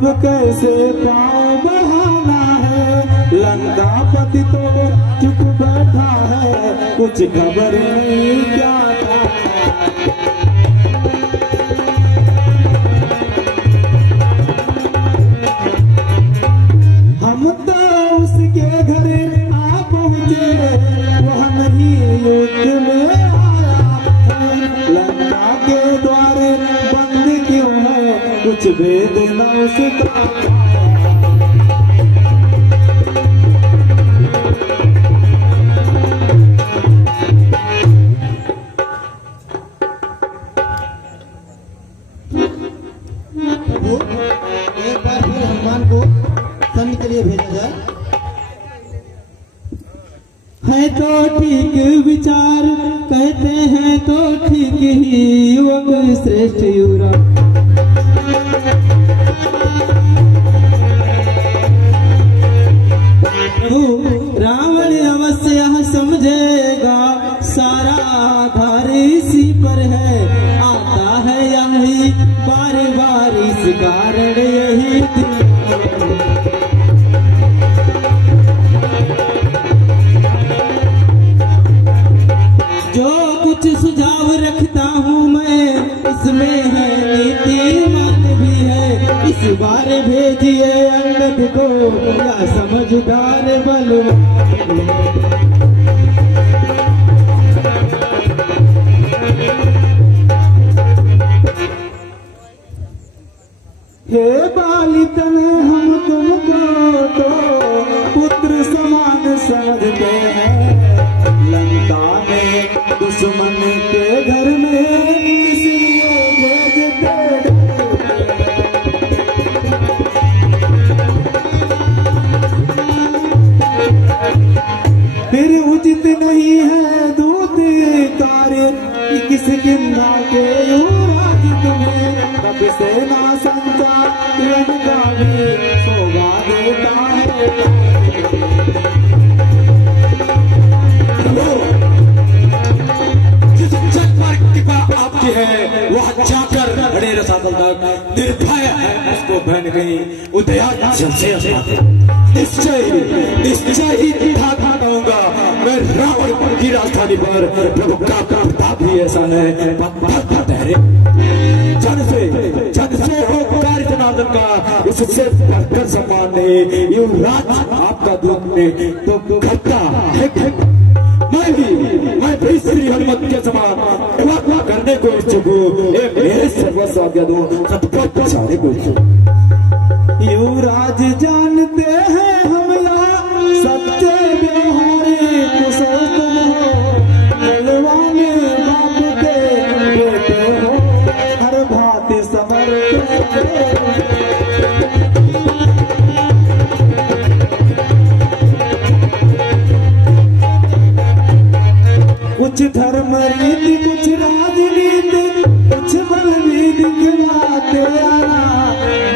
अब कैसे पाँव बढ़ाना है। लंका पति तो चुप बैठा है, कुछ खबर नहीं क्या था। हम तो उसके घर आ पहुँचे, वह नहीं युद्ध में आया। लंका के द्वार बंद क्यों है, कुछ भेद न उसका। एक बार फिर हनुमान को सैन्य के लिए भेजा जाए। है तो ठीक विचार, कहते हैं तो ठीक ही युवक श्रेष्ठ युवराज। रावण अवश्य यह समझेगा, सारा आधार इसी पर है। आता है यही बार बार, इस कारण यही जो कुछ सुझाव रखता हूँ मैं, इसमें है नीतिमान भी है। इस बार भेजिए अंगद को, या समझदार बलवान। हे बालितन हम तुमको तो पुत्र समान समझते हैं। लंका में दुश्मन के घर में इसलिए भेजते। फिर उचित नहीं है दूत कार्य, किस किन्ना के युवराज तुम्हें। कब सेना संचालन का भी शोभा देता है। जिस कृपा आपकी है, वह जाकर बड़े रसातल तक निर्भय है उसको बहन गई। उदया निश्चय ही था कहूंगा मैं। रावण की राजधानी पर प्रभु का प्रताप ही ऐसा है। जन से हो कार्य जनार्दन का, इससे बढ़कर सम्मान नहीं। युवराज आपका दूत ने तो करता है। मैं भी श्री हनुमत के समान करने को इच्छुक हूँ। मेरे सर्वस्व आज्ञा दो, सतपथ पछाड़ने को इच्छुक। युवराज जानते हैं हम यहाँ सच्चे व्यवहारी कुशल तुम हो। बलवान बाप के बेटे हो, हर भांति समर्पित। कुछ धर्म रीति, कुछ राजनीति, कुछ बलवीर दिखलाते आना।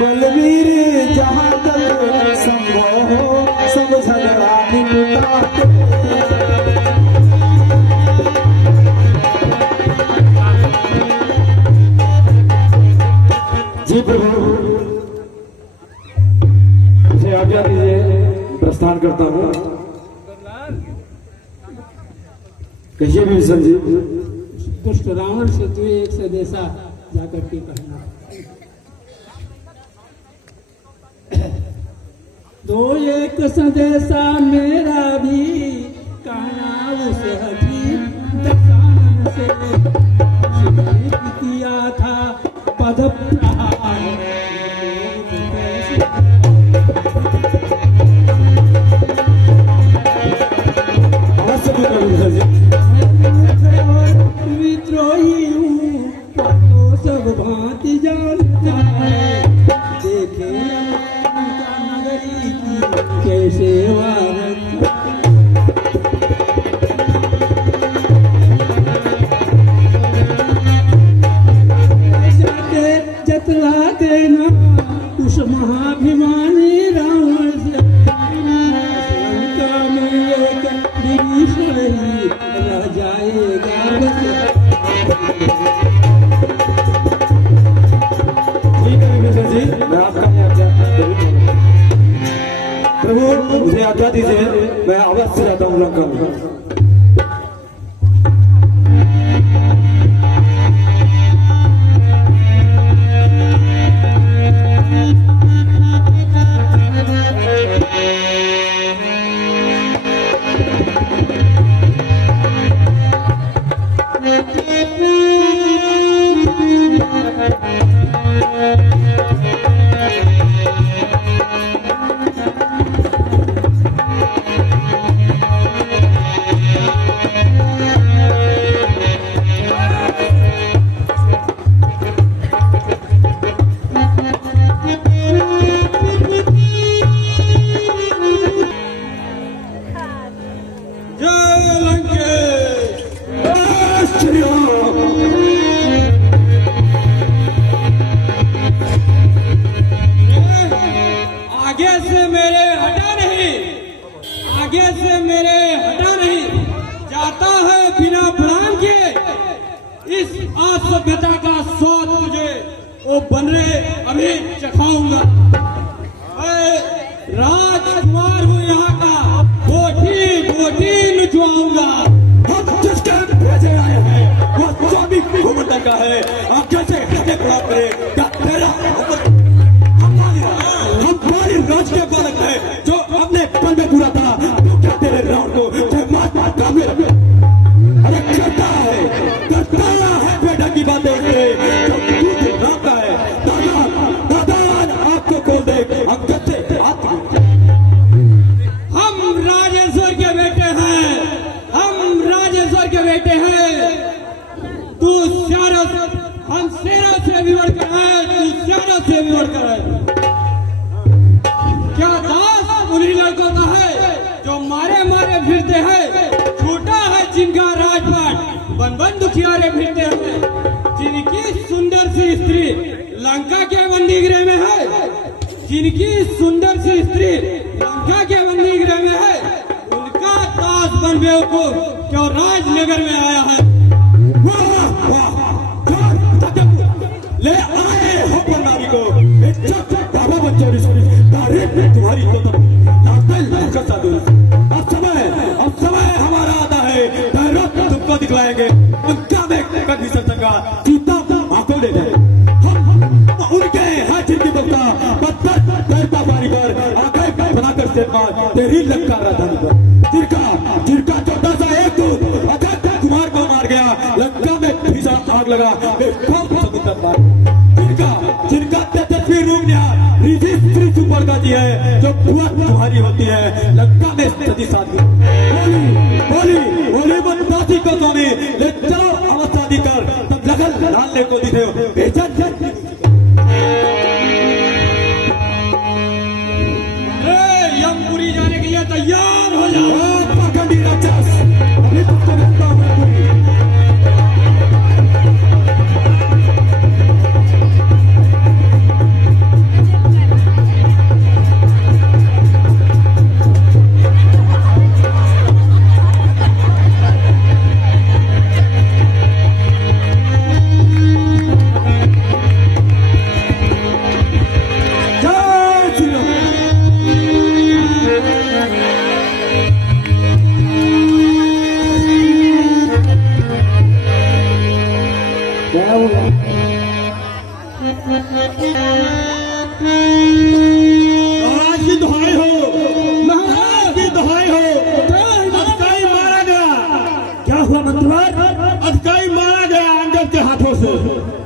बलवीर जहाँ तक संभव हो, सब झगड़ा निपटाते। जी प्रभु, मुझे आज्ञा दीजिए, प्रस्थान करता हूँ। कहिए भी संजीव। दुष्ट रावण से तू एक संदेशा जाकर के कहना। तो एक संदेशा मेरा भी कहना उस हठी दशानन से। किया था पद विद्रोही हूँ तो सब भांति जानता है। देखे नगरी की कैसे जाते जतला देना उस महाभिमानी रावण से। लंका में एक विभीषण ही रह जाएगा। ठीक है विभीषण जी, मैं आपका प्रभु मुझे आज्ञा दीजिए, मैं अवश्य रहता हूँ लंका में। सभ्यता का स्वाद तुझे वो बन रहे अभी चखाऊंगा। राजकुमार हूँ यहाँ का, बोटी बोटी नुचवाऊंगा। हम जिसके भेजे आए हैं वो स्वामी भूमंडल का है। आप कैसे कैसे बड़ा करे क्या तेरा हमारी राज के बालक है जो अपने पल में पूरा था, तो क्या तेरे रावण को महात्मा काबिल अरे करता है बेटा की बातें राम का है। दादा आपको खोल दे, हम कैसे हम राजेश्वर के बेटे हैं, हम राजेश्वर के बेटे हैं। तू शेरों हम शेरों से भी बढ़कर है, तू शेरों से भी बढ़कर है। क्या दास उन्हीं लड़कों का है जो मारे मारे फिरते हैं। छोटा है जिनका राजपाट, बन बन दुखियारे फिरते हैं। जिनकी सुंदर सी स्त्री लंका के बंदीगृह में है, जिनकी सुंदर सी स्त्री लंका के बंदीगृह में है, उनका दास बन बेवकूफ क्यों राजनगर में आया है। ले आए हो प्रणाली को बाबा बच्चों तुम्हारी तो अब समय हमारा आता है, तुमको दिखलाएंगे उनका में कभी सका जूता आंखों ले जाए। हम उनके हाथ की बता पत्थर पानी पर आंखें बनाकर से तेरी लंका राजधानी पर जिनका छोटा सा एक दूध अजय कुमार को मार गया, लंका में भीषण आग लगा समुद्र पर। जिनका तेजस्वी रूप रिधि सुपर्णा जी है जो बुआ तुम्हारी होती है, लंका में सजी साथी बोली बोली बनवासी को स्वामी ले चलो अवस्था कर तब लगन डालने को दिखे यमपुरी जाने के लिए तैयार हो जाओ। पाखंडी राक्षस अभी तुमको मिलता हूँ।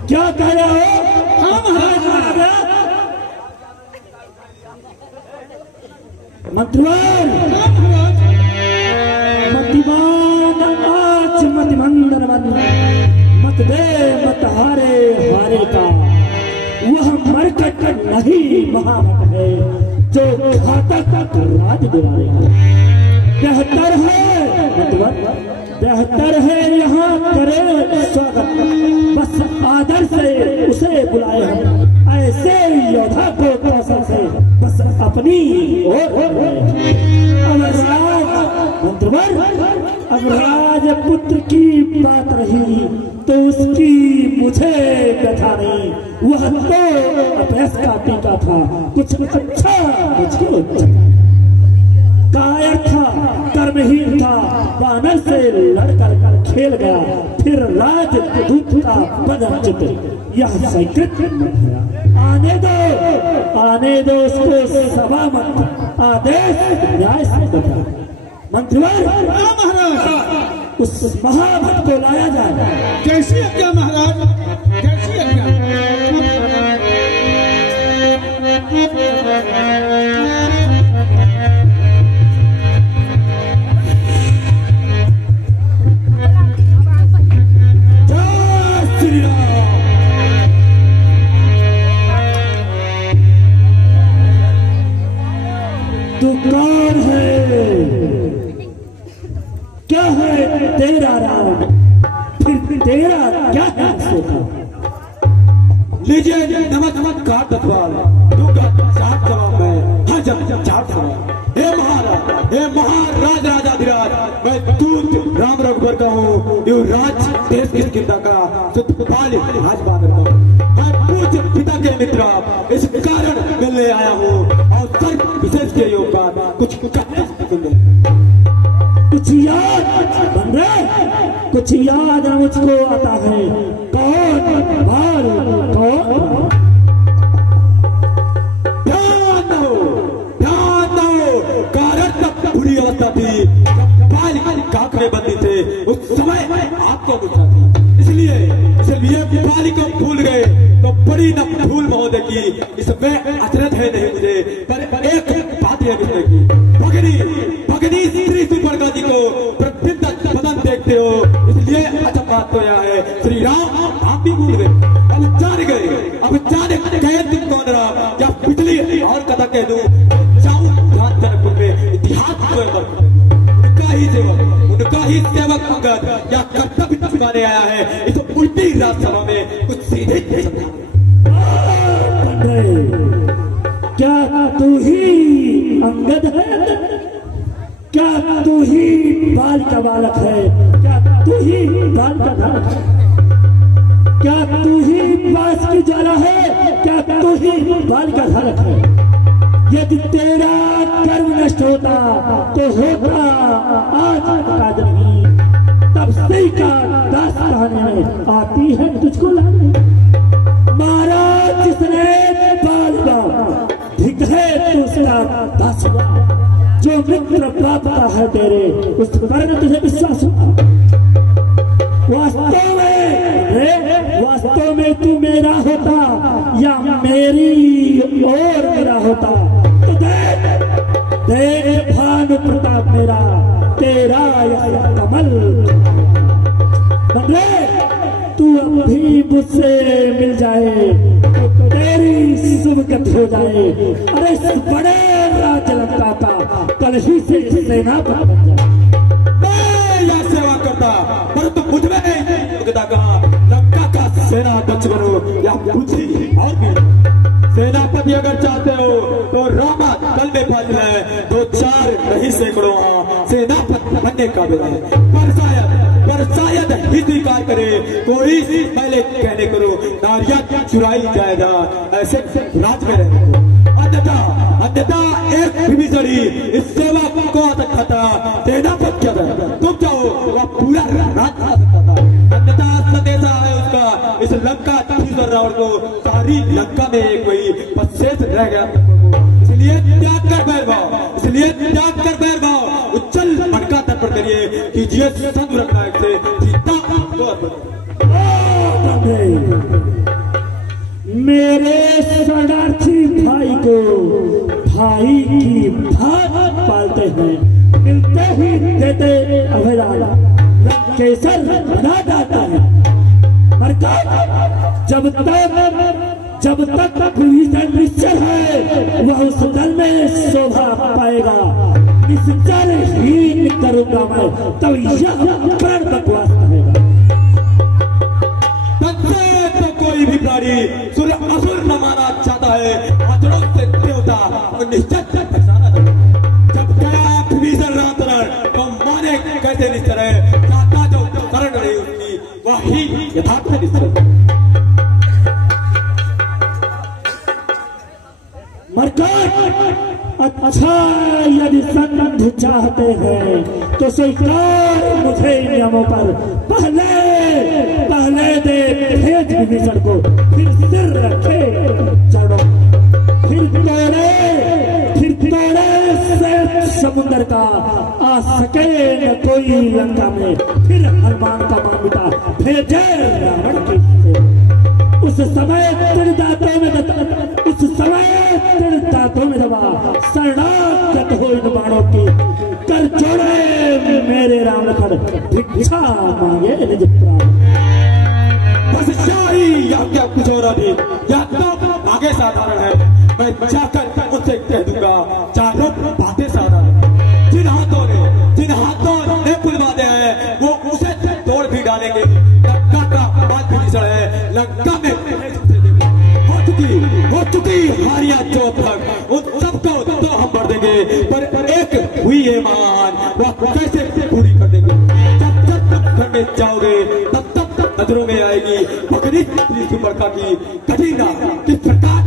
क्या कह रहे हो? हम मंत्रवान मतिमान आज मतिमंदन मत दे मत हारे हारे का, वह मरकट नहीं महामत है जो घातक राज दिलाए। बेहतर है मतवन बेहतर है यहाँ करे स्वागत, बस आदर से उसे बुलाए हम ऐसे योद्धा को कौशल से बस अपनी ओर। अब राजपुत्र की बात रही तो उसकी मुझे व्यथा नहीं, वह तो अभ्यास का टीका था कुछ अच्छा मुझे कर्महीन था, वानर से लड़कर खेल गया, फिर राजदूत का पदच्युत, यह स्वीकृत आने दो उसको सभा मत, आदेश न्याय से बता। मंत्रीवर महाराज, उस महाभक्त को लाया जाए। कैसी आज्ञा महाराज, कैसी आज्ञा। तू कौन है? क्या है तेरा राम? फिर तेरा क्या है सोचा? लीजिए नमक नमक काट दफवार, तू चाट दवा मैं, हाँ जब चाट दवा। हे महाराज राजाधिराज, मैं दूत राम रघुबर का हूँ, युवराज देश की चिंता का सुतपाल राजबादर का हूँ। मैं पूज्य पिता के मित्र इस कारण मिलने आया हूँ और सर्व विशेष के योगदान कुछ कहने कुछ याद बन रहे, कुछ याद मुझको आता है। कौन बाल कौन? ध्यान दो, कारण तब बुरी अवस्था थी जब बाल काक में बंदी थे, उस समय आपको गुस्सा थी, इसलिए बाली को भूल गए तो बड़ी न भूल महोदय की, इसमें अचरज है नहीं मुझे, पर एक बात है मुझे की, भगनी श्री सुपर्णा जी को प्रफुल्लित बदन देखते हो, इसलिए अचंभा तो यह है श्री राम आप भी भूल गए, अब जान गए तुम कौन राम, क्या पिछली और कथा कह दूं, जाऊं जनकपुर में इतिहास को उनका ही सेवक अंगद या कर्तव्य चुकाने आया है, इस उल्टी राजसभा में कुछ सीधे क्या तू ही अंगद है? क्या तू ही बाल का बालक है? क्या तू ही बाल का धारक है? क्या तू ही बास की ज्वाला है? क्या तू ही बाल का धारक है? यदि तेरा कर्म नष्ट होता तो होता आज का नहीं, तब सही का दास कहने आती है तुझको लाने। महाराज जिसने बाल का धिक है तो उसका दास हुआ, जो मित्र प्राप्त है तेरे उस पर तुझे विश्वास हुआ। वास्तव में तू मेरा होता या मेरी और मेरा होता तो देख भानु प्रताप मेरा, तेरा यह कमल बदले तू अभी मुझसे मिल जाए तो तेरी शुभगति हो जाए। अरे इस बड़े राज्य लंका का कल ही से सेना पर बन जाए। मैं सेवा करता परंतु मुझ में कहा लंका का सेनापति बनो या बुद्धि और भी सेनापति अगर चाहते हो तो रामा दल में फल है, 2-4 नहीं सैकड़ों सेनापति बनने का भी है, पर शायद ही स्वीकार करे कोई पहले कहने करो नारिया चुराई जाएगा, ऐसे राज में रहने को, अन्यथा एक विभीषणी इस सेवा को आ सकता था, सेनापति क्या था तुम चाहो वह पूरा राज खा सकता था, अन्यथा संदेश है उसका इस लंका रावण को सारी लंका में कोई पशेष रह गया, इसलिए त्याग कर बैर भाव उच्चल मनका तर्पण करिए, कीजिए संग रखना से सीता मेरे शरणार्थी भाई को भाई की भात पालते हैं, मिलते ही देते अभयदान, केसर बना जाता है। जब तक विभीषण निश्चल है वह उस दल में शोभा पाएगा, निश्चल हीन करूंगा मैं तब यह प्राण बकवास कहेगा। तो कोई भी प्राणी असुर न माना चाहता है, अजरों से देवता और निश्चय फसाना दे। जब गया विभीषण रामचरण तो माने कैसे निश्चल है, चाहता जो शरण रही उसकी वही यथार्थ निश्चल। अच्छा यदि संबंध चाहते हैं तो स्वीकार मुझे नियमों पर पहले दे भेज विभीषण को, फिर सिर रखे चढ़ो, फिर तोड़े से समुद्र का आ सके न कोई लंका में, फिर हनुमान का मान मिटा भेजे रावण की। उस समय तेरे दांतों में दबा शरणागत हो इन बाणों की, कर जोड़े मेरे राम लखन भिक्षा मांगे निज प्राण। बस शाही या क्या कुछ और अभी या तो आगे साधारण है, मैं जाकर उससे कह दूंगा चारों बातें साधारण। जिन हाथों ने पुल बांधे हैं वो उसे तोड़ भी डालेंगे। लंका का बात भी निसड़ है, लंका में हो चुकी हारियां जो तक उन सबको तो हम भर देंगे, पर एक हुई है महान, वह कैसे पूरी कर देंगे। जब करने जाओगे तब नजरों में आएगी बकरी बड़का की कठिना किस प्रकार।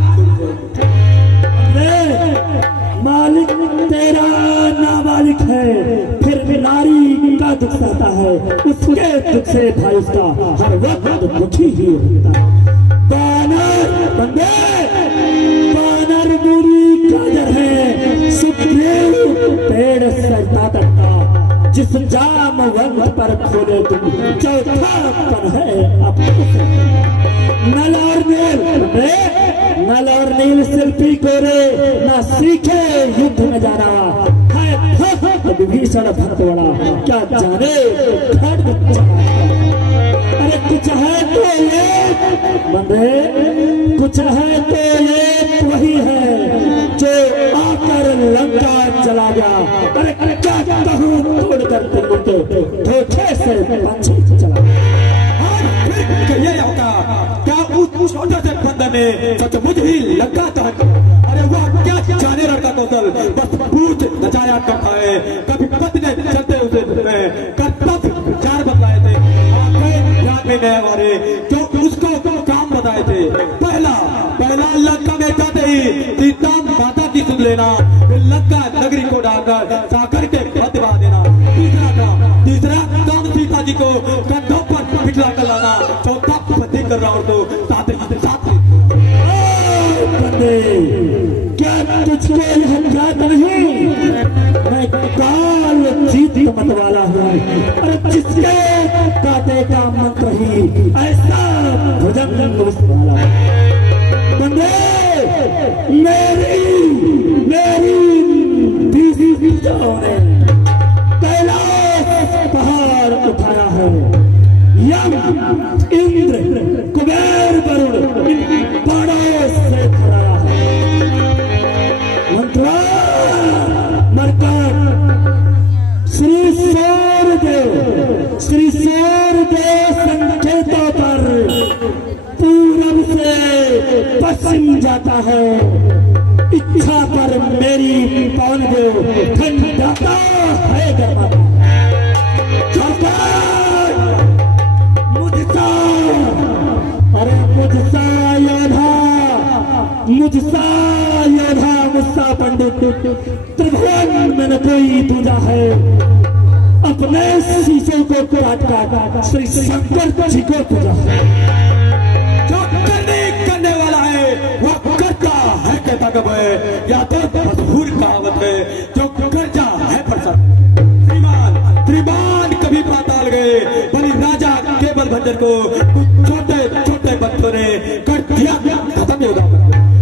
मालिक तेरा नाबालिग है, फिर भी नारी का दुख सहता है, उसके दुख से भाई उसका हर वक्त दुखी ही होता है। बानर बुरी गाजर है, सुप्रीम पेड़ सरता तकता, जिस जाम वंत पर खोले तुम चौथापन है अब। नल और नील शिल्पी कोरे न सीखे युद्ध में जाना है, विभीषण भक्त बड़ा क्या जाने खड्ग चला। अरे कुछ है तो ये बंदे, कुछ है तो ये वही है जो आकर लंका चला गया। अरे क्या कहूँ तोड़कर तुमको धोखे से पंछी चला। ये होगा क्या उस छोटे से बंदर ने सचमुच ही लंका दहन। अरे वह क्या जाने लड़का कौशल, बस पूछ नचाया करता है। कभी पति ने चलते उसे कर्तव्य चार बतलाए थे, ध्यान में नए वाले जो उसको काम बताए थे। पहला लंका में जाते ही सीता माता की सुन लेना, फिर लंका नगरी को डालकर सागर के मध्य बहा देना। तीसरा काम सीता जी को कंधों पर बिठला कर लाना। चौथा पति कर रावण को साथ क्या तुझको यह ज्ञात नहीं, मैं काल जीत मत वाला हूँ। अरे जिसके काटे का मंत्र ही ऐसा भुजंग वाला। बंदे मेरी बीजों ने कैलाश पहाड़ उठाया है, यम इंद्र कुबेर वरुण इन बाणों से भराया है। मंत्रा मरकर श्री सूर्यदेव संकेतों पर पूरब से पश्चिम जाता है। इच्छा पर मेरी पवन देव ठंडाता है गर्मा। मुझसा पंडित त्रिभुवन में न कोई दूजा है। अपने शीशों को काट श्री शंकर जी को पूजा है। जो करने वाला है वह करता है, कहता कब है या तो मशहूर कहावत है जो कर्जा है प्रसन्न। त्रिमान कभी पाताल गए, बलि राजा केवल भंजन को छोटे बच्चों ने कर दिया खत्म होगा।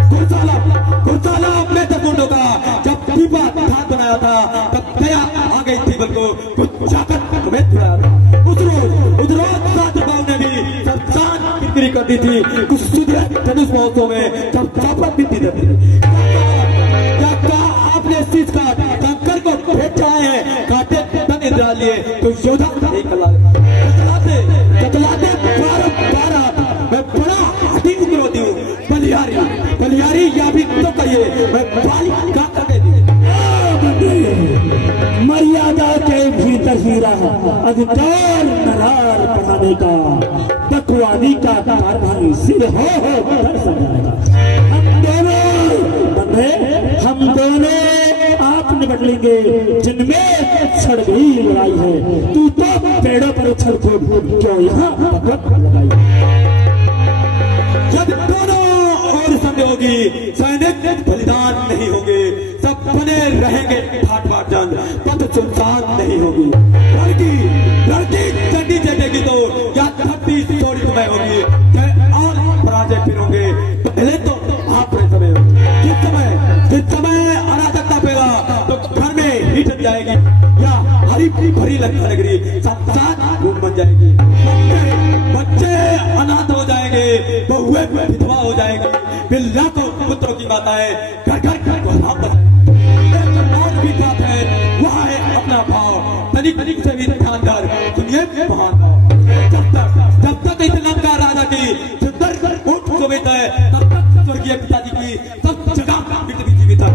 गुरसाला में तकुंडों का जब पीपा था बनाया था, तब दया आ गई थी बल को कुछ जाकर तुम्हें धुलाया था। उस रोज सात बाबू ने भी संसान बिक्री कर दी थी। कुछ सुधरे धनुष महोत्सव में जब चापा बिक्री देती थी। क्या कहा आपने शीश का कंकर को भेजा है, काटे तन इंद्रा लिए तो योद्धा नहीं कतलाते मैं बड़ा हठी विरोधी हूँ। बलिहारी या भी तो कहिए, मैं बाली का मर्यादा के भीतर ही रहा अधिकार नरार बनाने का, बकवादी का कारभारी सिर हो कर सजाएगा। हम दोनों आप निपट लेंगे जिनमें छिड़ गई लड़ाई है, तू तो पेड़ों पर उछल कूद क्यों यहाँ पकड़ लगाई। जब दोनों और संधि होगी, सैनिक बलिदान नहीं होंगे, सब बने रहेंगे ठाट बाट जंग, पद सुनसान नहीं होगी। लड़की लड़की चंडी चटेगी तो या धरती थोड़ी तुम्हें होगी, और पराजय फिर होंगे। पहले तो आप समय जिस समय अराजकता पेगा तो घर में ही जम जाएगी, या हरी भरी नगरी साथ घूम बन जाएगी। बच्चे अनाथ हो जाएंगे, बहुएं विधवा हो जाएंगी, बिल्ला को पुत्रों की माता है, घर घर भी बात है, वहाँ है अपना भाव, तनिक तनिक से भी ध्यान कर दुनिया में महान भाव। जब तक इस लंका राजा की सुंदर ऊँट सुविध है, तब तक स्वर्गीय पिताजी की सब जगह पृथ्वी जीवित है।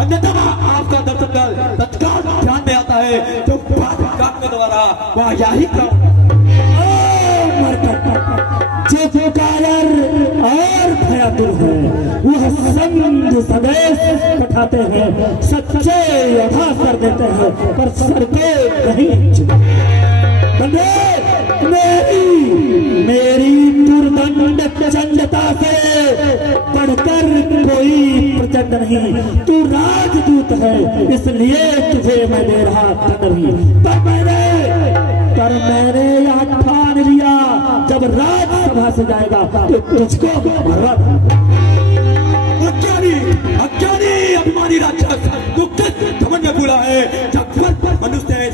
अन्यथा आपका दर्शन कर तत्काल ध्यान में आता है जो बात के द्वारा वह यही जो कायर और भयातुर है, वह संग संदेश पठाते हैं, सच्चे योद्धा कर देते हैं, पर सर के नहीं चुके। मेरी दुर्दंड प्रचंडता से बढ़कर कोई प्रचंड नहीं, तू राजदूत है इसलिए तुझे मैं दे रहा था नहीं। पर मैंने यहाँ ठान लिया, जब राज्यसभा से जाएगा तो तुझको मरवा दूंगा। अज्ञानी अभिमानी राक्षस, तू किस घमंड में भूला है, जब मनुष्य है